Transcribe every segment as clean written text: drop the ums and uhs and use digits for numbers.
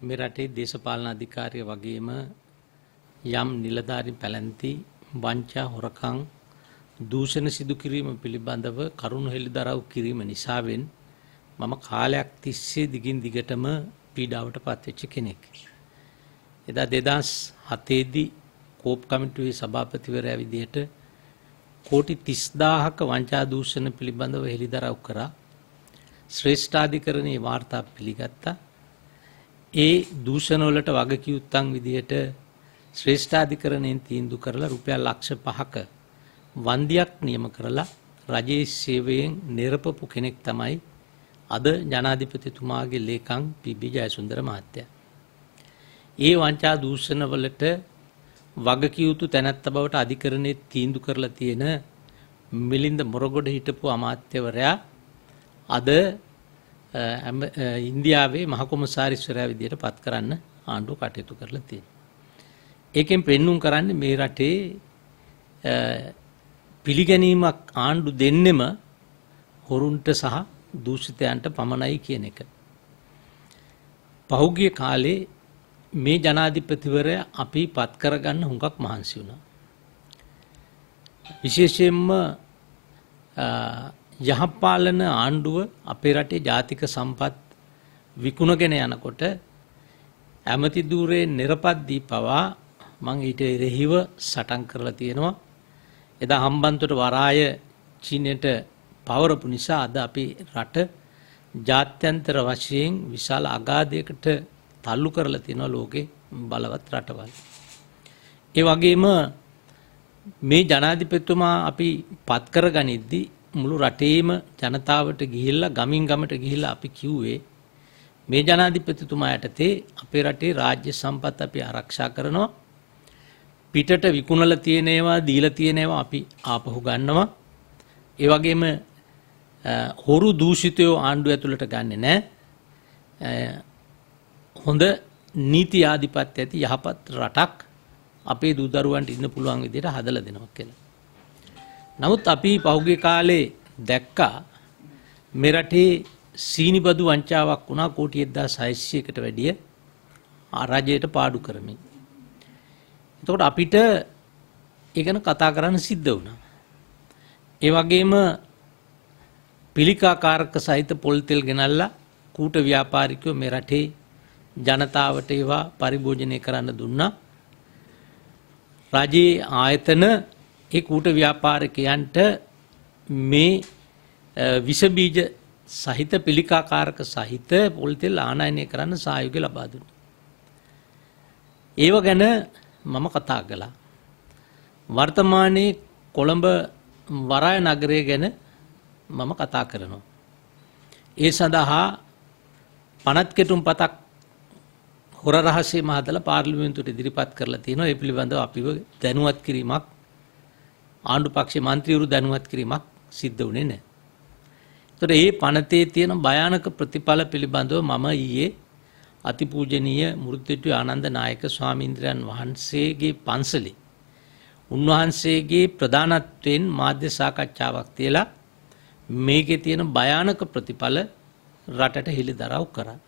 මේ රටේ දේශපාලන අධිකාරිය වගේම යම් නිලධාරි පැලැන්ති වංචා හොරකම් දූෂණ සිදු කිරීම පිළිබඳව කරුණු හෙළිදරව් කිරීම නිසාවෙන් මම කාලයක් තිස්සේ දිගින් දිගටම පීඩාවට පත්වෙච්ච කෙනෙක්. එදා 2007 දී කෝප් කමිටුවේ සභාපතිවරයා විදිහට කෝටි 30000ක වංචා දූෂණ පිළිබඳව හෙළිදරව් කරා. ශ්‍රේෂ්ඨාධිකරණයේ වාර්තා පිළිගත්තා. ඒ දූෂණ වලට වගකියුත්තන් විදිහට ශ්‍රේෂ්ඨාධිකරණයෙන් තීන්දුව කරලා රුපියල් ලක්ෂ 5ක වන්දියක් නියම කරලා රජයේ සේවයෙන් නිරපපු කෙනෙක් තමයි අද ජනාධිපතිතුමාගේ ලේකම් පී.බී. ජයසුන්දර මහත්තයා. ඒ වංචා දූෂණ වලට වගකියුතු තැනැත්ත බවට අධිකරණයේ තීන්දුව කරලා තියෙන මිලින්ද මොරගොඩ හිටපු අමාත්‍යවරයා අද ඉන්දියාවේ මහ කොමසාරිස්වරයා විදියට පත් කරන්න ආණ්ඩුව කටයුතු කරලා තියෙනවා. ඒකෙන් පෙන්눔 කරන්නේ මේ රටේ පිළිගැනීමක් ආණ්ඩු දෙන්නෙම හොරුන්ට සහ දූෂිතයන්ට පමණයි කියන එක. පහුගිය කාලේ මේ ජනාධිපතිවරයා අපි පත් කරගන්න හුඟක් මහන්සි වුණා. විශේෂයෙන්ම යහපාලන ආණ්ඩුව අපේ රටේ ජාතික සම්පත් විකුණගෙන යනකොට ඇමති ධූරයේ නිරපද්දී පවා මං ඊට එරෙහිව සටන් කරලා තියෙනවා. එදා හම්බන්තොට වරාය චීනයට පවරපු නිසා අද අපි රට ජාත්‍යන්තර වශයෙන් විශාල අගාධයකට තල්ලු කරලා තියෙනවා ලෝකේ බලවත් රටවල්. ඒ වගේම මේ ජනාධිපතිතුමා අපි පත් කරගනිද්දී මුළු රටේම ජනතාවට ගිහිල්ලා ගමින් ගමට ගිහිල්ලා අපි කිව්වේ මේ ජනාධිපතිතුමා යටතේ අපේ රටේ රාජ්‍ය සම්පත් අපි ආරක්ෂා කරනවා. පිටට විකුණලා තියෙන ඒවා දීලා තියෙන ඒවා අපි ආපහු ගන්නවා. ඒ වගේම හොරු දූෂිතයෝ ආණ්ඩුව ඇතුළට ගන්නෙ නැහැ. හොඳ නීති ආධිපත්‍ය ඇති යහපත් රටක් අපේ දූ දරුවන්ට ඉන්න පුළුවන් විදිහට හදලා දෙනවා කියලා. නමුත් අපි පහුගිය කාලේ දැක්කා මේ රටේ සීනිබදු වංචාවක් වුණා කෝටි 1600කට වැඩිය රජයට පාඩු කරමින්. එතකොට අපිට ඒ ගැන කතා කරන්න සිද්ධ වුණා. ඒ වගේම පිළිකාකාරක සහිත පොල් තෙල් ගෙනල්ලා කූට ව්‍යාපාරිකයෝ මේ රටේ ජනතාවට ඒවා පරිභෝජනය කරන්න දුන්නා. රජයේ ආයතන ඒ කූට ව්‍යාපාරිකයන්ට මේ විස බීජ සහිත පිළිකාකාරක සහිත පොල් තෙල් ආනයනය කරන්න සහයෝගය ලබා දුන්නා. ඒව ගැන මම කතා කළා. වර්තමානයේ කොළඹ වරාය නගරය ගැන මම කතා කරනවා. ඒ සඳහා පනත් කෙටුම්පතක් හොර රහසේ මහදලා පාර්ලිමේන්තුවට ඉදිරිපත් කරලා තියෙනවා. ඒ පිළිබඳව අපිව දැනුවත් කිරීමක් ආණ්ඩු පක්ෂයේ മന്ത്രിවරු දැනුවත් කිරීමක් සිද්ධ වුණේ නැහැ. ඒතර මේ පනතේ තියෙන භයානක ප්‍රතිඵල පිළිබඳව මම ඊයේ අතිපූජනීය මුරුත්තේට්ටුවේ ආනන්ද නායක ස්වාමීන්ද්‍රයන් වහන්සේගේ පන්සලේ උන්වහන්සේගේ ප්‍රධානත්වයෙන් මාධ්‍ය සාකච්ඡාවක් තියලා මේකේ තියෙන භයානක ප්‍රතිඵල රටට හෙළිදරව් කරා.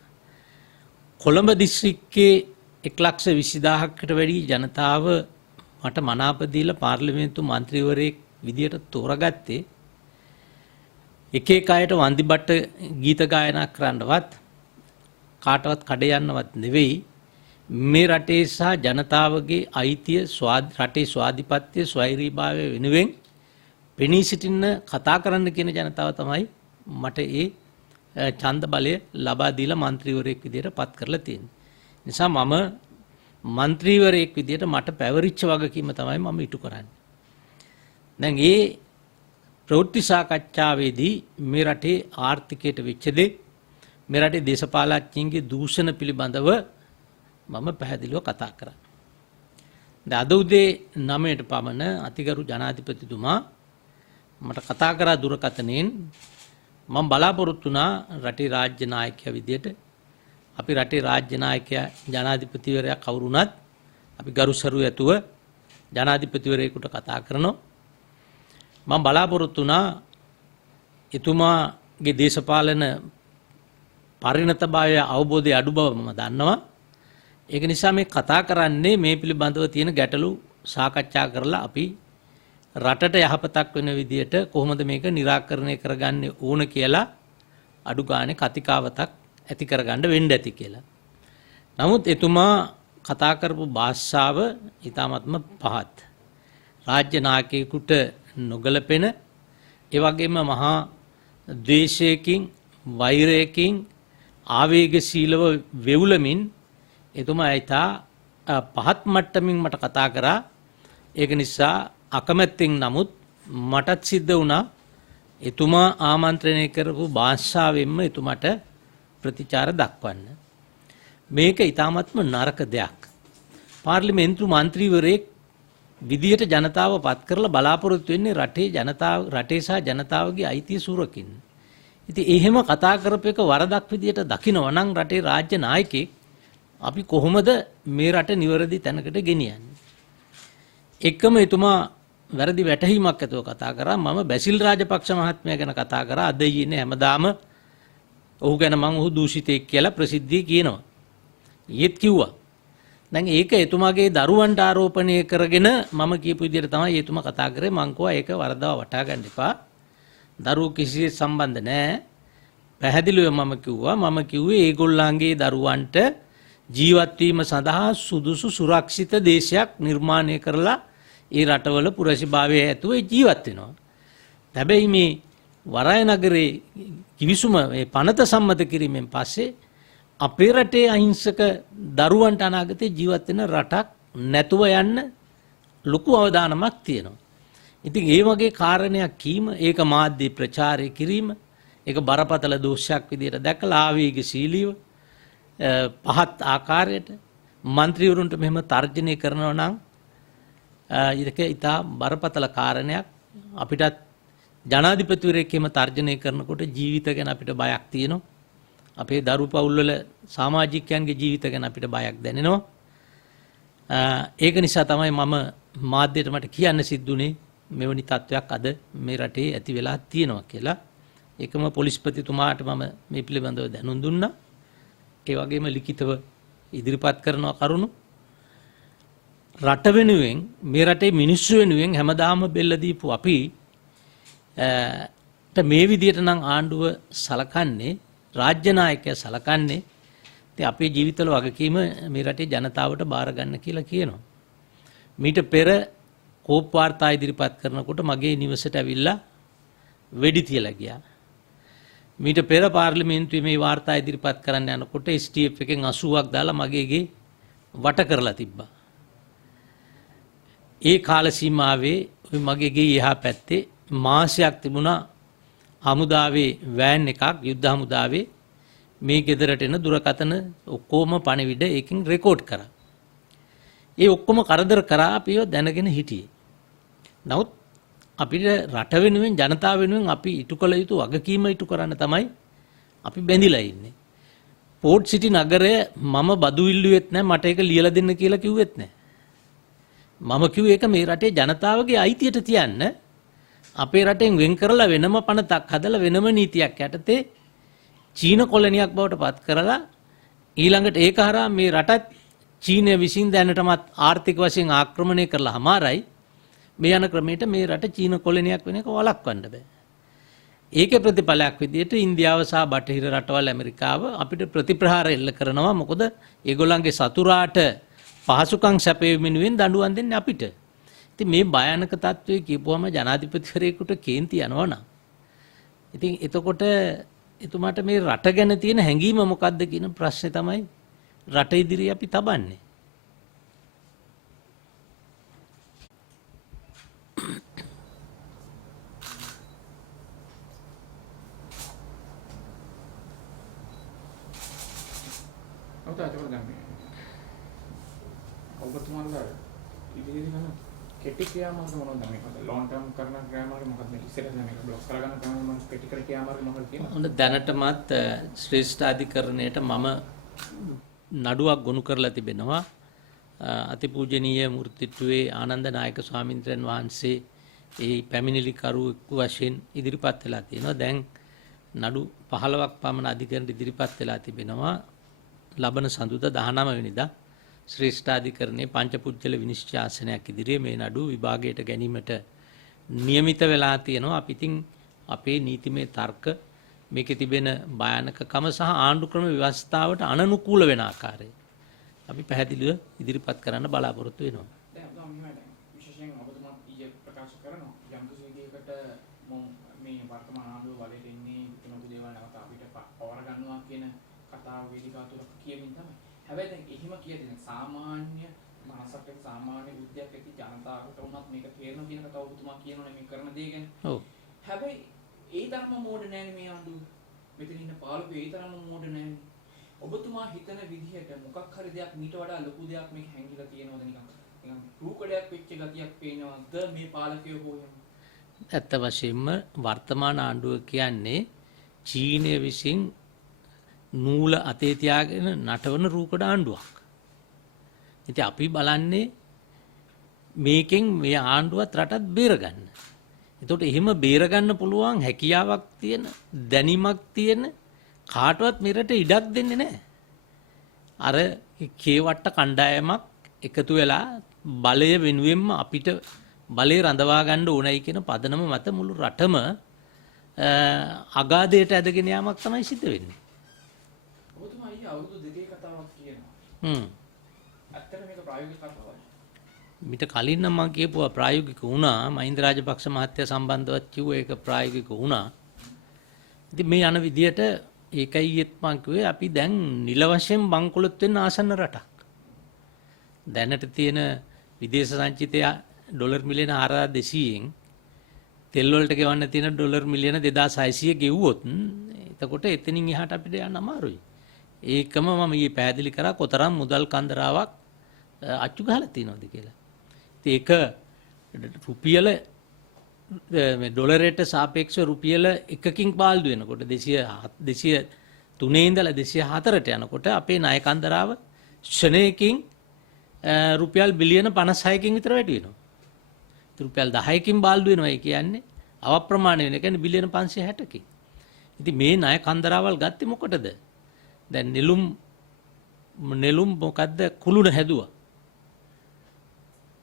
කොළඹ දිස්ත්‍රික්කයේ 1,20,000කට වැඩි ජනතාව මට මනාප දීලා පාර්ලිමේන්තු මන්ත්‍රීවරයෙක් විදියට තෝරගත්තේ එක එක අයට වන්දි බට්ට ගීත ගායනා කරන්නවත් කාටවත් කඩ යන්නවත් නෙවෙයි මේ රටේ සහ ජනතාවගේ අයිතිය රටේ ස්වාධිපත්‍ය ස්වෛරීභාවය වෙනුවෙන් පෙනී සිටින්න කතා කරන්න කියන ජනතාව තමයි මට ඒ ඡන්ද බලය ලබා දීලා മന്ത്രിවරයෙක් විදියට පත් කරලා තියෙන්නේ. නිසා මම മന്ത്രിවරයෙක් විදියට මට පැවරිච්ච වගකීම තමයි මම ඉටු කරන්නේ. දැන් මේ ප්‍රවෘත්ති සාකච්ඡාවේදී මේ රටේ ආර්ථිකයට වෙච්ච දේ මේ රටේ දේශපාලඥයින්ගේ දූෂණ පිළිබඳව මම පැහැදිලිව කතා කරා. දැන් අද උදේ 9ට පමණ අතිගරු ජනාධිපතිතුමා මට කතා කරා දුරකථනයෙන්. මම බලාපොරොත්තු වුණා රටේ රාජ්‍ය නායකයා විදියට අපි රටේ රාජ්‍ය නායකයා ජනාධිපතිවරයා කවුරුණත් අපි ගරුසරු ඇතුව ජනාධිපතිවරයෙකුට කතා කරනවා. මම බලාපොරොත්තු වුණා එතුමාගේ දේශපාලන පරිණතභාවය අවබෝධය අඩු බව මම දන්නවා. ඒක නිසා මේ කතා කරන්නේ මේ පිළිබඳව තියෙන ගැටලු සාකච්ඡා කරලා අපි රටට යහපතක් වෙන විදියට කොහොමද මේක निराකරණය කරගන්න ඕන කියලා අඩු ගානේ කතිකාවතක් ඇති කරගන්න වෙන්න ඇති කියලා. නමුත් එතුමා කතා කරපු භාෂාව ඊටාත්ම පහත්. රාජ්‍ය නායකයෙකුට නොගැලපෙන ඒ වගේම මහා ද්වේෂයකින් වෛරයකින් ආවේගශීලව වෙවුලමින් එතුමා ඊටා පහත් මට්ටමින් මට කතා කරා. ඒක නිසා අකමැත්තෙන් නමුත් මටත් සිද්ධ වුණා එතුමා ආමන්ත්‍රණය කරපු භාෂාවෙන්ම එතුමාට ප්‍රතිචාර දක්වන්න. මේක ඊටාත්ම නරක දෙයක්. පාර්ලිමේන්තු මන්ත්‍රීවරයෙක් විදියට ජනතාව පත් කරලා බලාපොරොත්තු වෙන්නේ රටේ සහ ජනතාවගේ අයිතිය සුරකින්න. ඉතින් එහෙම කතා කරපු එක වරදක් විදියට දකිනවා නම් රටේ රාජ්‍ය නායකයෙක් අපි කොහොමද මේ රට නිවැරදි තැනකට ගෙනියන්නේ? එකම එතුමා වැරදි වැටහීමක් ඇතුව කතා කරා. මම බැසිල් රාජපක්ෂ මහත්මයා ගැන කතා කරා. අද ඉන්නේ හැමදාම ඔහු ගැන මම ඔහු දූෂිතෙක් කියලා ප්‍රසිද්ධියේ කියනවා. ඊයේත් කිව්වා. දැන් ඒක එතුමාගේ දරුවන්ට ආරෝපණය කරගෙන මම කියපු විදිහට තමයි එතුමා කතා කරේ. මං කිව්වා ඒක වරදව වටහා ගන්න එපා. දරුවෝ කිසිසේත් සම්බන්ධ නැහැ. පැහැදිලිව මම කිව්වේ ඒගොල්ලන්ගේ දරුවන්ට ජීවත් වීම සඳහා සුදුසු සුරක්ෂිත දේශයක් නිර්මාණය කරලා ඒ රටවල පුරසිභාවය ඇතුව ජීවත් වෙනවා. හැබැයි මේ වරාය නගරේ කිවිසුම මේ පනත සම්මත කිරීමෙන් පස්සේ අපේ රටේ අහිංසක දරුවන්ට අනාගතේ ජීවත් වෙන රටක් නැතුව යන්න ලොකු අවදානමක් තියෙනවා. ඉතින් ඒ වගේ කාරණයක් කීම, ඒක මාධ්‍ය ප්‍රචාරය කිරීම, ඒක බරපතල දෝෂයක් විදියට දැකලා ආවේගශීලීව පහත් ආකාරයට മന്ത്രിවරුන්ට මෙහෙම තර්ජනය කරනවා නම් ඒක ඉතා බරපතල කාරණයක්. අපිටත් ජනාධිපතිවරයෙක් එහෙම තර්ජනය කරනකොට ජීවිත ගැන අපිට බයක් තියෙනවා. අපේ දරු පවුල්වල සමාජිකයන්ගේ ජීවිත ගැන අපිට බයක් දැනෙනවා. ඒක නිසා තමයි මම මාධ්‍යයට මට කියන්න සිද්ධුනේ මෙවැනි තත්වයක් අද මේ රටේ ඇති වෙලා තියෙනවා කියලා. ඒකම පොලිස්පතිතුමාට මම මේ පිළිබඳව දැනුම් දුන්නා. ඒ වගේම ලිඛිතව ඉදිරිපත් කරනවා කරුණු. රට වෙනුවෙන් මේ රටේ මිනිස්සු වෙනුවෙන් හැමදාම බෙල්ල දීපු අපි මේ විදියට නම් ආණ්ඩුව සලකන්නේ, රාජ්‍ය නායකයා සලකන්නේ. ඉතින් අපේ ජීවිතවල වගකීම මේ රටේ ජනතාවට බාර ගන්න කියලා කියනවා. මීට පෙර කෝප් වාර්තා ඉදිරිපත් කරනකොට මගේ නිවසට ඇවිල්ලා වෙඩි තියලා ගියා. මීට පෙර පාර්ලිමේන්තුවේ මේ වාර්තා ඉදිරිපත් කරන්න යනකොට STF එකෙන් 80ක් දාලා මගේ ගේ වට කරලා තිබ්බා. ඒ කාල සීමාවේ මගේ ගේ එහා පැත්තේ මාසයක් තිබුණා හමුදාවේ වෑන් එකක්, යුද්ධ හමුදාවේ මේ ගෙදරට එන දුරකථන ඔක්කොම පණිවිඩ ඒකෙන් රෙකෝඩ් කරා. ඒ ඔක්කොම කරදර කරා අපිව දැනගෙන හිටියේ. නමුත් අපිට රට වෙනුවෙන්, ජනතාව වෙනුවෙන් අපි ඉටු කළ යුතු වගකීම ඉටු කරන්න තමයි අපි බැඳිලා ඉන්නේ. පෝර්ට් සිටි නගරය මම බදු ඉල්ලුවෙත් නැහැ, මට ඒක ලියලා දෙන්න කියලා කිව්වෙත් නැහැ. මම කිව්වේ ඒක මේ රටේ ජනතාවගේ අයිතියට තියන්න. අපේ රටෙන් වෙන් කරලා වෙනම පනතක් හදලා වෙනම නීතියක් යටතේ චීන කොලනියක් බවට පත් කරලා ඊළඟට ඒක හරහා මේ රටත් චීනය විසින් දැනටමත් ආර්ථික වශයෙන් ආක්‍රමණය කරලා හමාරයි. මේ යන ක්‍රමයට මේ රට චීන කොලනියක් වෙන එක වළක්වන්න බෑ. ඒකේ ප්‍රතිඵලයක් විදිහට ඉන්දියාව සහ බටහිර රටවල් ඇමරිකාව අපිට ප්‍රතිප්‍රහාර එල්ල කරනවා. මොකද ඒගොල්ලන්ගේ සතුරාට පහසුකම් සැපයීම වෙනුවෙන් දඬුවම් දෙන්නේ අපිට. ඉතින් මේ භයානක තත්ත්වයේ කියපුවම ජනාධිපතිවරයෙකුට කේන්ති යනවා නම් ඉතින් එතකොට එතුමාට මේ රට ගැන තියෙන හැඟීම මොකක්ද කියන ප්‍රශ්නේ තමයි රට ඉදිරියේ අපි තබන්නේ. ඔබතුමාලා ඉදිරියේදී නම් කෙටි ක්‍රියාමාර්ග මොනවද මේකද? ලොන්ග් ටර්ම් කරන ක්‍රියාමාර්ග මොකක්ද මේ ඉස්සරහ මේක බ්ලොක් කරගන්න තමයි මම කෙටි කර ක්‍රියාමාර්ග මොකක්ද කියන්නේ? හොඳ දැනටමත් ශ්‍රේෂ්ඨ අධිකරණයට මම නඩුවක් ගොනු කරලා තිබෙනවා. අතිපූජනීය මූර්තිත්වයේ ආනන්ද නායක ස්වාමීන්ද්‍රයන් වහන්සේ ඒ පැමිණිලිකරුවෙකු වශයෙන් ඉදිරිපත් වෙලා තියෙනවා. දැන් නඩු 15ක් පමණ අධිකරණයට ඉදිරිපත් වෙලා තිබෙනවා. ලබන සඳුදා 19 වෙනිදා ශ්‍රේෂ්ඨාධිකරණයේ පංචපුද්ගල විනිශ්චය ආසනයක් ඉදිරියේ මේ නඩුව විභාගයට ගැනීමට නියමිත වෙලා තියෙනවා. අපි ඉතින් අපේ නීතිමය තර්ක මේකේ තිබෙන භයානකකම සහ ආණ්ඩුක්‍රම ව්‍යවස්ථාවට අනනුකූල වෙන ආකාරය අපි පැහැදිලිව ඉදිරිපත් කරන්න බලාපොරොත්තු වෙනවා. දැන් විශේෂයෙන් ඔබතුමා ඊයේ ප්‍රකාශ කරනවා යම් කිසි විදිහකට මේ වර්තමාන ආණ්ඩුව බලයට එන්නේ කිනොකු දේවල් නැවත අපිට පවර ගන්නවා කියන කතාව වේදිකාව තුළ කියමින් තමයි. හැබැයි දැන් එහෙම කියදින සාමාන්‍ය මනසක් එක්ක සාමාන්‍ය බුද්ධියක් එක්ක ජනතාවට උනත් මේක තේරෙනවා කියන කතාව ඔබතුමා කියනෝනේ මේ කරන දේ ගැන. ඔව්. හැබැයි ඒ තරම මෝඩ නෑනේ මේ ආණ්ඩුව. මෙතන ඉන්න පාලකයෝ ඒ තරම මෝඩ නෑනේ. ඔබතුමා හිතන විදිහට මොකක් හරි දෙයක් මීට වඩා ලොකු දෙයක් මේක හැංගිලා තියෙනවද නිකන් රූකඩයක් වෙච්ච ගතියක් පේනවද මේ පාලකයෝ හොයන? ඇත්ත වශයෙන්ම වර්තමාන ආණ්ඩුව කියන්නේ චීනය විසින් නූල අතේ තියාගෙන නටවන රූකඩ ආණ්ඩුවක්. ඉතින් අපි බලන්නේ මේකෙන් මේ ආණ්ඩුවත් රටත් බේරගන්න. එතකොට එහෙම බේරගන්න පුළුවන් හැකියාවක් තියෙන දැනීමක් තියෙන කාටවත් මෙරට ඉඩක් දෙන්නේ නැහැ. අර කේවට්ට කණ්ඩායමක් එකතු වෙලා බලය වෙනුවෙන්ම අපිට බලය රඳවා ගන්න ඕනයි කියන පදනම මත මුළු රටම අගාධයට ඇදගෙන යාමක් තමයි සිද්ධ වෙන්නේ. ඔබතුමා ඊයේ අවුරුදු දෙකේ කතාවක් කියනවා. ඇත්තට මේක ප්‍රායෝගික කතාවක්. මිට කලින් නම් මම කියපුවා ප්‍රායෝගික වුණා. මහින්ද රාජපක්ෂ මහත්තයා සම්බන්ධවත් කිව්වා ඒක ප්‍රායෝගික වුණා. ඉතින් මේ යන විදියට ඒකයි ඊයේත් මම කිව්වේ අපි දැන් නිල වශයෙන් බංකොලොත් වෙන්න ආසන්න රටක්. දැනට තියෙන විදේශ සංචිතය ඩොලර් මිලියන 4200න් තෙල් වලට ගෙවන්න තියෙන ඩොලර් මිලියන 2600 ගෙවුවොත් එතකොට එතනින් එහාට අපිට යන්න අමාරුයි. ඒකම මම ඊයේ පැහැදිලි කරා කොතරම් මුදල් කන්දරාවක් අච්චු ගහලා තියෙනවද කියලා. ඉතින් ඒක රුපියල මේ ඩොලරයට සාපේක්ෂව රුපියල එකකින් පාල්දු වෙනකොට 203 ඉඳලා 204ට යනකොට අපේ ණය කන්දරාව ශනේකින් රුපියල් බිලියන 56කින් විතර වැඩි වෙනවා. රුපියල් 10කින් බාල්දු වෙනවා. ඒ කියන්නේ අවප්‍රමාණ වෙන. ඒ කියන්නේ බිලියන 560කින්. ඉතින් මේ ණය කන්දරාවල් ගත්තේ මොකටද? දැන් නෙළුම් මොකද්ද කුළුණ හැදුවා.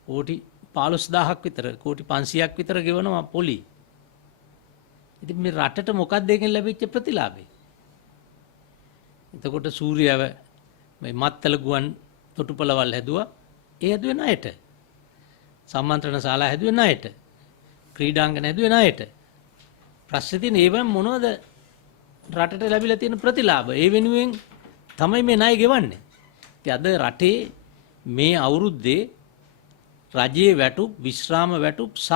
කෝටි 15000ක් විතර කෝටි 500ක් විතර ගෙවනවා පොලි. ඉතින් මේ රටට මොකක්ද ඒකෙන් ලැබිච්ච ප්‍රතිලාභය? එතකොට සූර්යව මේ මත්තල ගුවන් තොටුපළවල් හැදුවා. ඒ හැදුවේ ණයට. සම්මන්ත්‍රණ ශාලා හැදුවේ ණයට. ක්‍රීඩාංගන හැදුවේ ණයට. ප්‍රශ්නේ තියෙන්නේ ඒවෙන් මොනවද රටට ලැබිලා තියෙන ප්‍රතිලාභ? ඒ වෙනුවෙන් තමයි මේ ණය ගෙවන්නේ. ඉතින් අද රටේ මේ අවුරුද්දේ රජයේ වැටුප් විශ්‍රාම වැටුප් සහ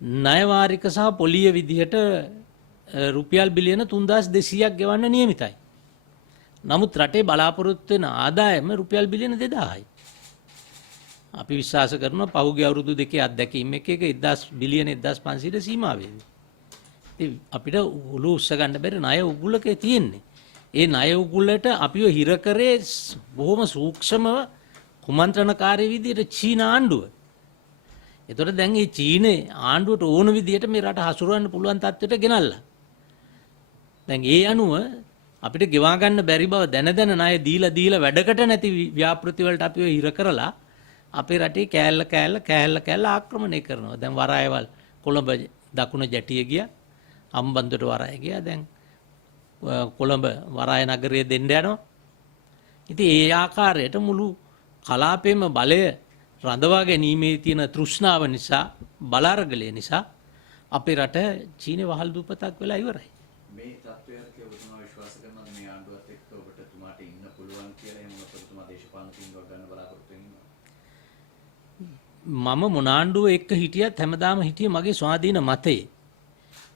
ණය වාරික සහ පොලිය විදිහට රුපියල් බිලියන 3200ක් ගෙවන්න නියමිතයි. නමුත් රටේ බලාපොරොත්තු වෙන ආදායම රුපියල් බිලියන 2000යි. අපි විශ්වාස කරනවා පහුගිය අවුරුදු දෙකේ අත්දැකීම් එක 1000 බිලියන 1500ට සීමා වේවි. ඉතින් අපිට උළු උස්ස ගන්න බැරි ණය උගුලකේ තියෙන්නේ. ඒ ණය උගුලට අපිව හිර කරේ බොහොම සූක්ෂමව කුමන්ත්‍රණකාරී විදියට චීන ආණ්ඩුව. ඒතකොට දැන් මේ චීනේ ආණ්ඩුවට ඕන විදියට මේ රට හසුරවන්න පුළුවන් තත්ත්වයට ගෙනල්ලා. දැන් ඒ අනුව අපිට ගෙවා ගන්න බැරි බව දැන ණය දීලා වැඩකට නැති ව්‍යාපෘති වලට අපිව හිර කරලා අපේ රටේ කෑල්ල ආක්‍රමණය කරනවා. දැන් වරායවල් කොළඹ දකුණ ජැටිය ගියා. අම්බන්දොට වරාය ගියා. දැන් කොළඹ වරාය නගරය දෙන්න යනවා. ඉතින් ඒ ආකාරයට මුළු කලාපේම බලය රඳවා ගැනීමේ තියෙන තෘෂ්ණාව නිසා බලාරගලය නිසා අපේ රට චීනේ වහල් දුපතක් වෙලා ඉවරයි. මේ තත්ත්වයට ඔබතුමා විශ්වාස කරනවද මේ ආණ්ඩුවත් එක්ක ඔබට තුමාට ඉන්න පුළුවන් කියලා? එහෙම වුණොත් ඔබතුමා දේශපාලන තීන්දුවක් ගන්න බලාපොරොත්තු වෙනවා? මම මොන ආණ්ඩුව එක්ක හිටියත් හැමදාම හිටියේ මගේ ස්වාධීන මතේ.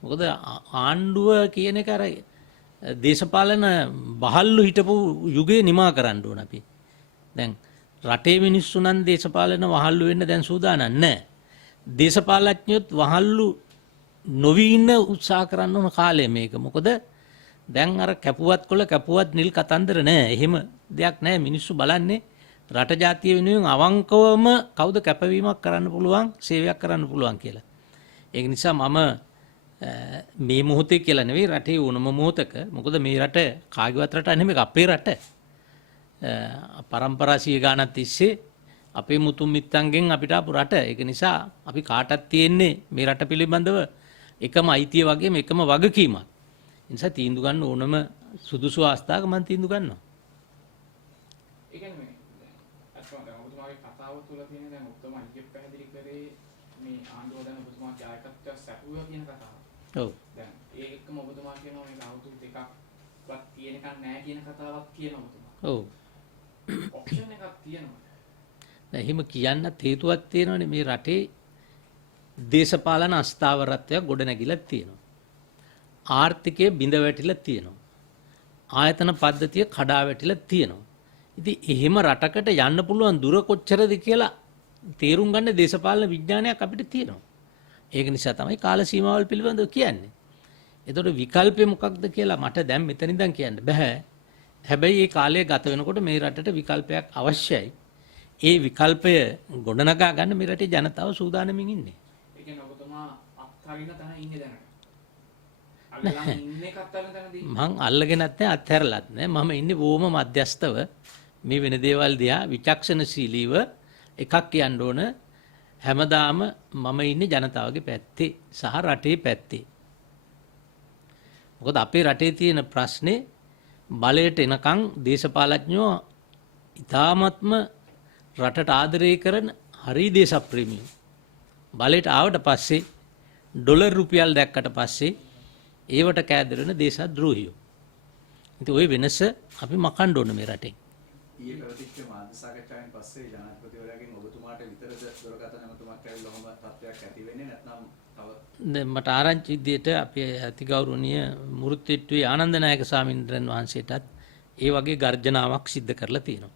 මොකද ආණ්ඩුව කියන එක අර දේශපාලන බහල්ලු හිටපු යුගයේ නිමා කරන්න ඕන අපි. දැන් රටේ මිනිස්සු නම් දේශපාලන වහල්ලු වෙන්න දැන් සූදානම් නැහැ. දේශපාලඥයොත් වහල්ලු නොවි ඉන්න උත්සාහ කරන්න ඕන කාලය මේක. මොකද දැන් අර කැපුවත් කොළ කැපුවත් නිල් කතන්දර නැහැ. එහෙම දෙයක් නැහැ. මිනිස්සු බලන්නේ රට ජාතිය වෙනුවෙන් අවංකවම කවුද කැපවීමක් කරන්න පුළුවන්, සේවයක් කරන්න පුළුවන් කියලා. ඒක නිසා මම මේ මොහොතේ කියලා නෙවෙයි රටේ ඕනම මොහොතක. මොකද මේ රට කාගේවත් රට නෙමෙයි අපේ රට. පරම්පරා සිය ගානක් තිස්සේ අපේ මුතුන් මිත්තන්ගෙන් අපිට ආපු රට. ඒක නිසා අපි කාටත් තියෙන්නේ මේ රට පිළිබඳව එකම අයිතිය වගේම එකම වගකීමක්. ඒ නිසා තීන්දුව ගන්න ඕනම සුදුසු අවස්ථාවක මම තීන්දුව ගන්නවා. ඒ කියන්නේ අත්‍යවශ්‍ය දැන් ඔබතුමාගේ කතාව තුළ තියෙන දැන් ඔබතුමා ඊයේ පැහැදිලි කරේ මේ ආණ්ඩුව දැන් ඔබතුමා ජායකත්වය සැපුවා කියන කතාව. ඔව්. දැන් ඒකම ඔබතුමා කියනවා මේක අවුරුදු දෙකක්වත් තියෙනකන් නැහැ කියන කතාවක් කියනවා ඔබතුමා. ඔව්. ඔප්ෂන් එකක් තියෙනවා. දැන් එහෙම කියන්නත් හේතුවක් තියෙනවානේ මේ රටේ දේශපාලන අස්ථාවරත්වයක් ගොඩ නැගිලා තියෙනවා. ආර්ථිකය බිඳ වැටිලා තියෙනවා. ආයතන පද්ධතිය කඩා වැටිලා තියෙනවා. ඉතින් එහෙම රටකට යන්න පුළුවන් දුර කොච්චරද කියලා තේරුම් ගන්න දේශපාලන විඥානයක් අපිට තියෙනවා. ඒක නිසා තමයි කාල සීමාවල් පිළිබඳව කියන්නේ. එතකොට විකල්පය මොකක්ද කියලා මට දැන් මෙතන ඉඳන් කියන්න බෑ. හැබැයි මේ කාලය ගත වෙනකොට මේ රටට විකල්පයක් අවශ්‍යයි. ඒ විකල්පය ගොඩනගා ගන්න මේ රටේ ජනතාව සූදානමින් ඉන්නේ. ඒ කියන්නේ ඔබතුමා අත්හරින තැන ඉන්නේ දැනට. අල්ලලා ඉන්නේ කත්තන තැනදී. මං අල්ලගෙනත් නැහැ අත්හැරලත් නැහැ. මම ඉන්නේ බොහොම මධ්‍යස්තව මේ වෙන දේවල් දිහා විචක්ෂණශීලීව එකක් කියන්න ඕන. හැමදාම මම ඉන්නේ ජනතාවගේ පැත්තේ සහ රටේ පැත්තේ. මොකද අපේ රටේ තියෙන ප්‍රශ්නේ බලයට එනකන් දේශපාලඥයෝ ඉතාමත්ම රටට ආදරය කරන හරි දේශප්‍රේමියෝ. බලයට ආවට පස්සේ ඩොලර් රුපියල් දැක්කට පස්සේ ඒවට කෑදරන දේශද්‍රෝහියෝ. ඉතින් ওই වෙනස අපි මකන්න ඕන මේ රටේ. ඊයේ පැවතිච්ච මාධ්‍ය සාකච්ඡාවෙන් පස්සේ ජනාධිපතිවරයාගෙන් ඔබතුමාට විතරද දුරකථන ඇමතුමක් ඇවිල්ලා ඔහොම තත්ත්වයක් ඇති වෙන්නේ නැත්නම් තව මට ආරංචි විදියට අපේ අතිගෞරවනීය මුරුත්තෙට්ටුවේ ආනන්ද නායක ස්වාමීන්ද්‍රයන් වහන්සේටත් ඒ වගේ ගර්ජනාවක් සිද්ධ කරලා තියෙනවා.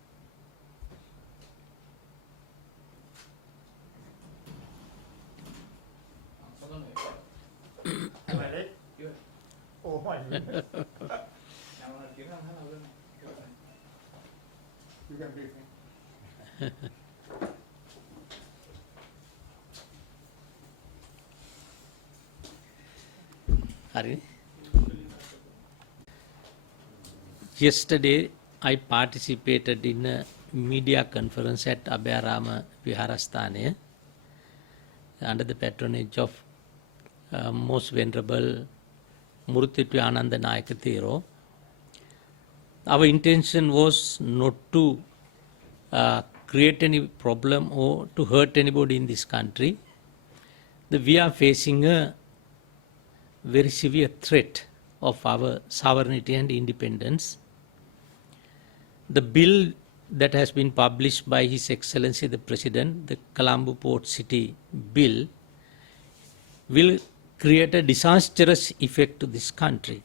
Yesterday, I participated in a media conference at Abhayarama Viharasthana under the patronage of Most Venerable Murutittu Ananda Nayaka Thero. Our intention was not to create any problem or to hurt anybody in this country. We are facing a very severe threat of our sovereignty and independence. The bill that has been published by His Excellency the President, the Colombo Port City Bill, will create a disastrous effect to this country.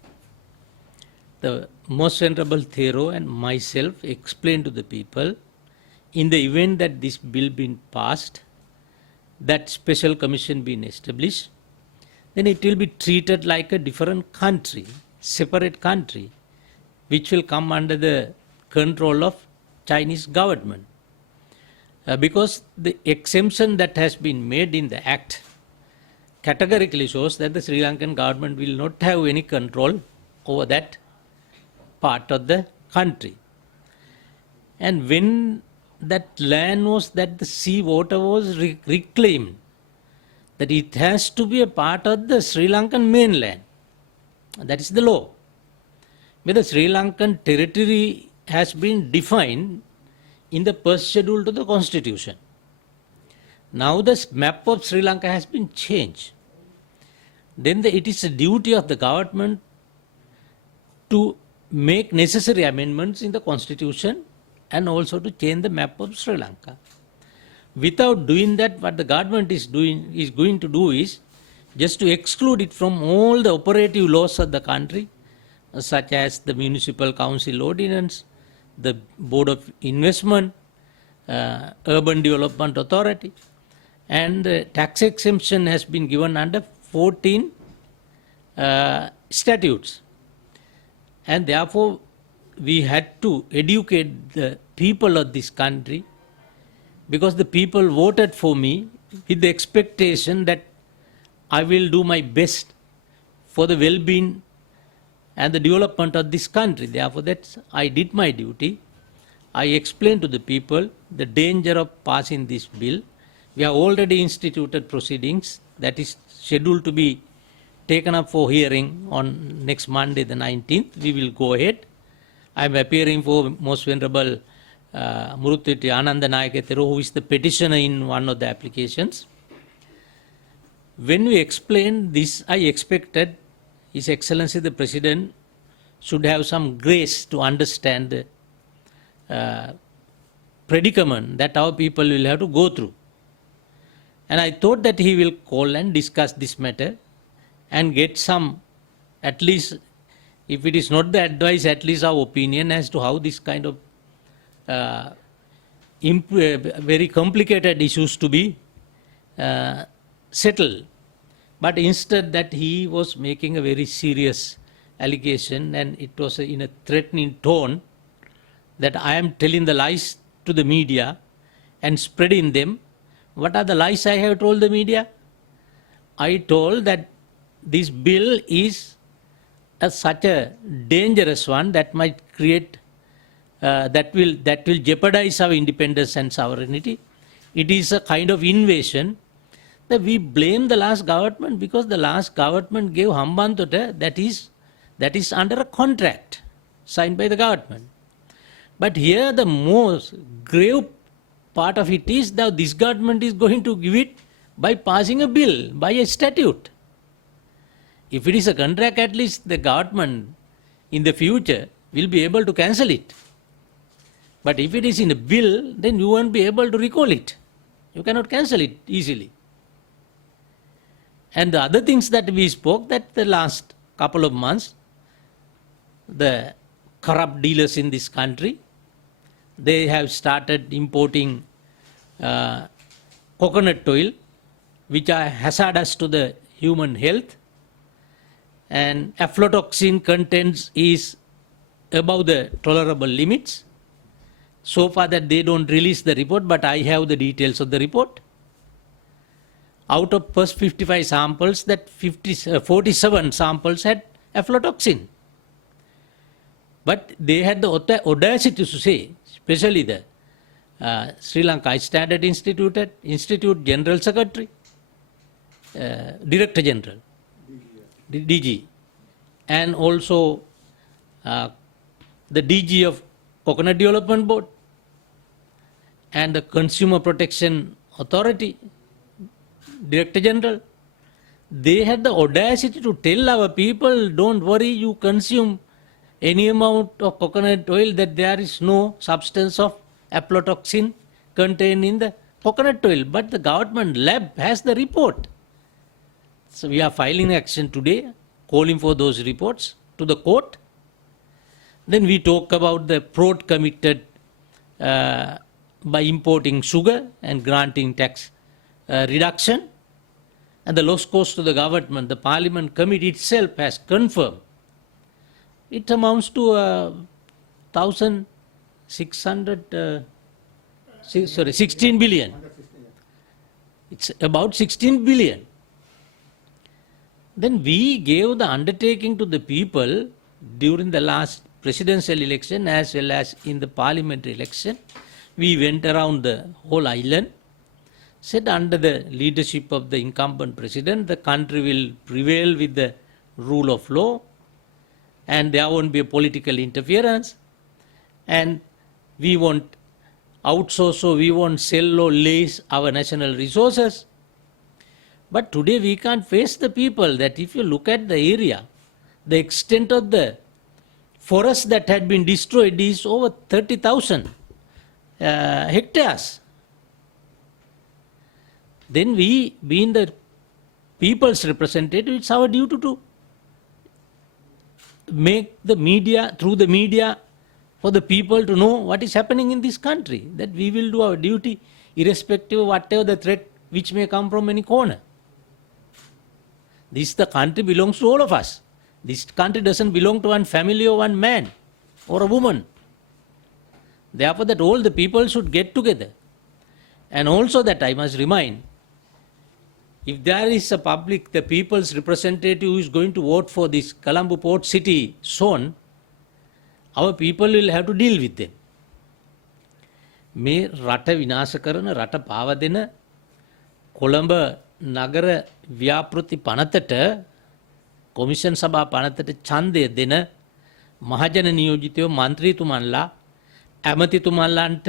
The Most Venerable Thero and myself explained to the people, in the event that this bill been passed, that special commission been established, then it will be treated like a different country, separate country, which will come under the control of Chinese government. Because the exemption that has been made in the act categorically shows that the Sri Lankan government will not have any control over that part of the country. And when that land was, that the sea water was reclaimed, that it has to be a part of the Sri Lankan mainland. That is the law. But the Sri Lankan territory has been defined in the first schedule to the constitution. Now the map of Sri Lanka has been changed. Then it is a duty of the government to make necessary amendments in the constitution and also to change the map of Sri Lanka. Without doing that, what the government is going to do is just to exclude it from all the operative laws of the country, such as the Municipal Council Ordinance, the Board of Investment, Urban Development Authority, and the tax exemption has been given under 14 statutes. And therefore, we had to educate the people of this country, because the people voted for me with the expectation that I will do my best for the well-being and the development of this country. Therefore, I did my duty. I explained to the people the danger of passing this bill. We have already instituted proceedings that is scheduled to be taken up for hearing on next Monday, the 19th. We will go ahead. I am appearing for Most Venerable Muruthutti Ananda Nayake Thero, who is the petitioner in one of the applications. When we explained this, I expected His Excellency the President should have some grace to understand the predicament that our people will have to go through. And I thought that he will call and discuss this matter and get some, at least, if it is not the advice, at least our opinion as to how this kind of very complicated issues to be settled. But instead that he was making a very serious allegation, and it was in a threatening tone that I am telling the lies to the media and spreading them. What are the lies I have told the media? I told that this bill is such a dangerous one that might create, that will jeopardize our independence and sovereignty. It is a kind of invasion. That we blame the last government because the last government gave Hambantota, that is under a contract signed by the government. But here the most grave part of it is that this government is going to give it by passing a bill, by a statute. If it is a contract, at least the government in the future will be able to cancel it. But if it is in a bill, then you won't be able to recall it. You cannot cancel it easily. And the other things that we spoke, that the last couple of months, the corrupt dealers in this country, they have started importing coconut oil, which are hazardous to the human health, and aflatoxin contents is above the tolerable limits. So far that they don't release the report, but I have the details of the report. Out of first 55 samples, that 47 samples had aflatoxin. But they had the audacity to say, especially the Sri Lanka Standard Institute General Secretary, Director General, DG, and also the DG of Coconut Development Board and the Consumer Protection Authority, Director General. They had the audacity to tell our people, don't worry, you consume any amount of coconut oil, that there is no substance of aflatoxin contained in the coconut oil. But the government lab has the report. So we are filing action today, calling for those reports to the court. Then we talk about the fraud committed by importing sugar and granting tax reduction, and the loss cost to the government. The Parliament Committee itself has confirmed it amounts to 16 billion. It's about 16 billion. Then we gave the undertaking to the people during the last presidential election as well as in the parliamentary election. We went around the whole island, said under the leadership of the incumbent president, the country will prevail with the rule of law and there won't be a political interference, and we won't outsource or we won't sell or lease our national resources. But today we can't face the people that if you look at the area, the extent of the forest that had been destroyed is over 30,000 hectares. Then we, being the people's representative, it's our duty to make the media, through the media, for the people to know what is happening in this country, that we will do our duty irrespective of whatever the threat which may come from any corner. This the country belongs to all of us. This country doesn't belong to one family or one man or a woman. Therefore that all the people should get together. And also that I must remind, if there is a public, the people's representative who is going to vote for this Colombo Port City zone, our people will have to deal with them. මේ රට විනාශ කරන රට පාව දෙන කොළඹ නගර ව්‍යාපෘති පනතට commission සභා පනතට ඡන්දය දෙන මහජන නියෝජිතයෝ මන්ත්‍රීතුමන්ලා ඇමතිතුමන්ලන්ට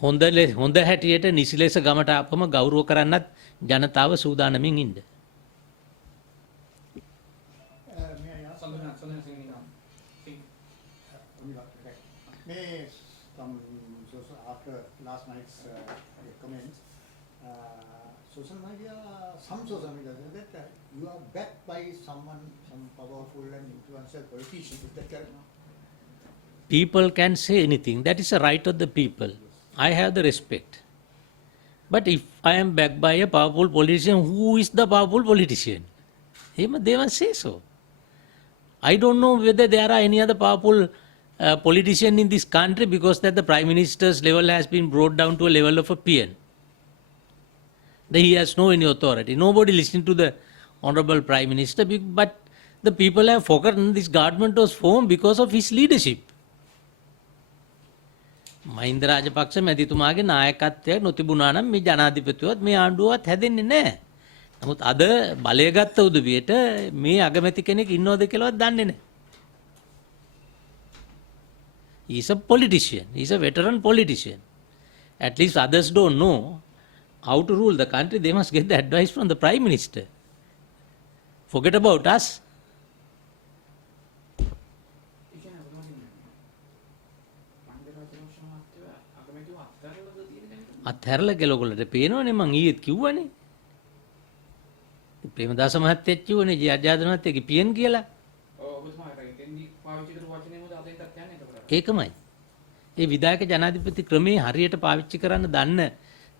හොඳ හැටියට නිසි ලෙස ගමට ආපම ගෞරව කරන්නත් ජනතාව සූදානමින් ඉන්න. May from after last night's comments, social media, some social media said that you are backed by someone, some powerful and influential politician. Is that correct? People can say anything. That is a right of the people. I have the respect. But if I am backed by a powerful politician, who is the powerful politician? They must say so. I don't know whether there are any other powerful politician in this country because that the Prime Minister's level has been brought down to a level of a peon. That he has no any authority. Nobody listening to the Honorable Prime Minister, but the people have forgotten this government was formed because of his leadership. Mahinda Rajapaksa මැතිතුමාගේ නායකත්වයක් නොතිබුණා නම් මේ ජනාධිපතිවත් මේ ආණ්ඩුවත් හැදෙන්නේ නැහැ. නමුත් අද බලය ගත්ත උදවියට මේ අගමැති කෙනෙක් ඉන්නවද කියලාවත් දන්නේ නැහැ. He is a politician. He is a veteran politician. At least others don't know how to rule the country. They must get the advice from the Prime Minister. Forget about us. අත්හැරලා කියලා ඔයගොල්ලන්ට පේනවනේ මං ඊයේත් කිව්වනේ. ප්‍රේමදාස මහත්තයා කිව්වනේ ජයජාදන මහත්තයාගේ පියන් කියලා. ඒකමයි. ඒ විධායක ජනාධිපති ක්‍රමේ හරියට පාවිච්චි කරන්න දන්න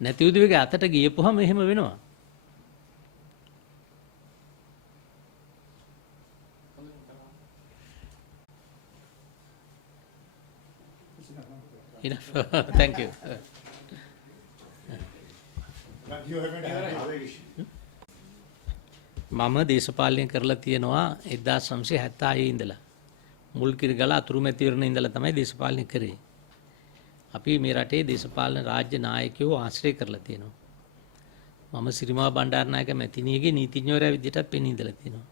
නැති උදවියගේ අතට ගියපුවම එහෙම වෙනවා. Thank you. මම දේශපාලනය කරලා තියෙනවා 1976 ඉඳලා. මුල් කිරිගල අතුරු මැතිවරණ ඉඳලා තමයි දේශපාලනය කරේ. අපි මේ රටේ දේශපාලන රාජ්‍ය නායකයෝ ආශ්‍රය කරලා තියෙනවා. මම සිරිමා බණ්ඩාරනායක මැතිණියගේ නීතිඥවරයා විදිහටත් පෙනී ඉඳලා තියෙනවා.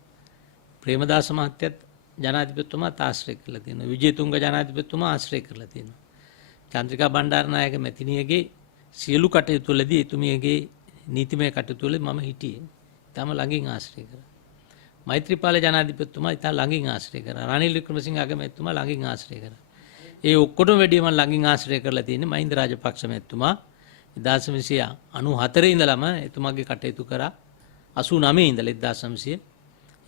ප්‍රේමදාස මහත්තයත් ජනාධිපතිතුමාත් ආශ්‍රය කරලා තියෙනවා. විජේතුංග ජනාධිපතිතුමා ආශ්‍රය කරලා තියෙනවා. චන්ද්‍රිකා බණ්ඩාරනායක මැතිණියගේ සියලු කටයුතු වලදී එතුමියගේ නීතිමය කටයුතු වල මම හිටියේ. තම ළඟින් ආශ්‍රය කරා. මෛත්‍රීපාල ජනාධිපතිතුමා ඉතා ළඟින් ආශ්‍රය කරා. රනිල් වික්‍රමසිංහ අගමැතිතුමා ළඟින් ආශ්‍රය කරා. ඒ ඔක්කොටම වැඩිය මම ළඟින් ආශ්‍රය කරලා තියෙන්නේ මහින්ද රාජපක්ෂ මැතිතුමා. 1994 ඉඳලම එතුමාගේ කටයුතු කරා. 89 ඉඳලා 1900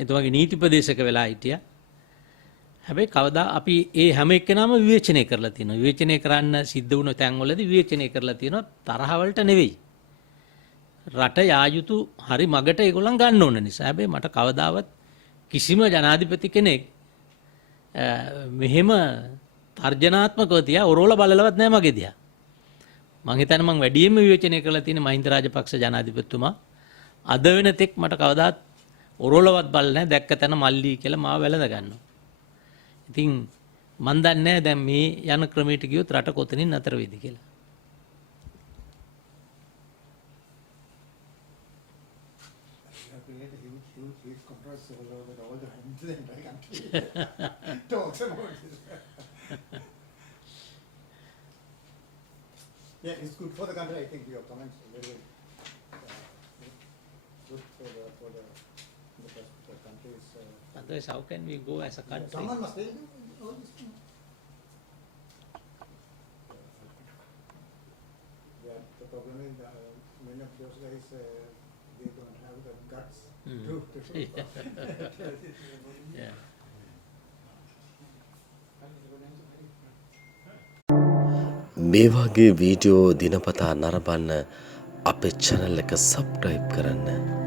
එතුමාගේ නීතිපදේශක වෙලා හිටියා. හැබැයි කවදා අපි ඒ හැම එක්කෙනාම විවේචනය කරලා තියෙනවා. විවේචනය කරන්න සිද්ධ වුණ තැන්වලදී විවේචනය කරලා තියෙනවා තරහ වලට නෙවෙයි. රට යා යුතු හරි මගට ඒගොල්ලන් ගන්න ඕන නිසා. හැබැයි මට කවදාවත් කිසිම ජනාධිපති කෙනෙක් මෙහෙම තර්ජනාත්මකව තියා ඔරෝල බලලවත් නැහැ මගේ දිහා. මං හිතන්නේ මං වැඩියෙන්ම විවේචනය කරලා තියෙන මහින්ද රාජපක්ෂ ජනාධිපතිතුමා. අද වෙනතෙක් මට කවදාත් ඔරෝලවත් බලලා නැහැ. දැක්ක තැන මල්ලි කියලා මාව වැළඳ ගන්නවා. ඉතින් මන් දන්නේ නැහැ දැන් මේ යන ක්‍රමයට ගියොත් රට කොතනින් නතර වෙයිද කියලා. Yeah, it's good for the country. I think your comments are very good for the country's. Otherwise, how can we go as a country? Someone must tell you all this thing. Yeah, the problem is many of those guys they don't have the guts to. Yeah. මේ වගේ video දිනපතා නරඹන්න අපේ channel එක subscribe කරන්න.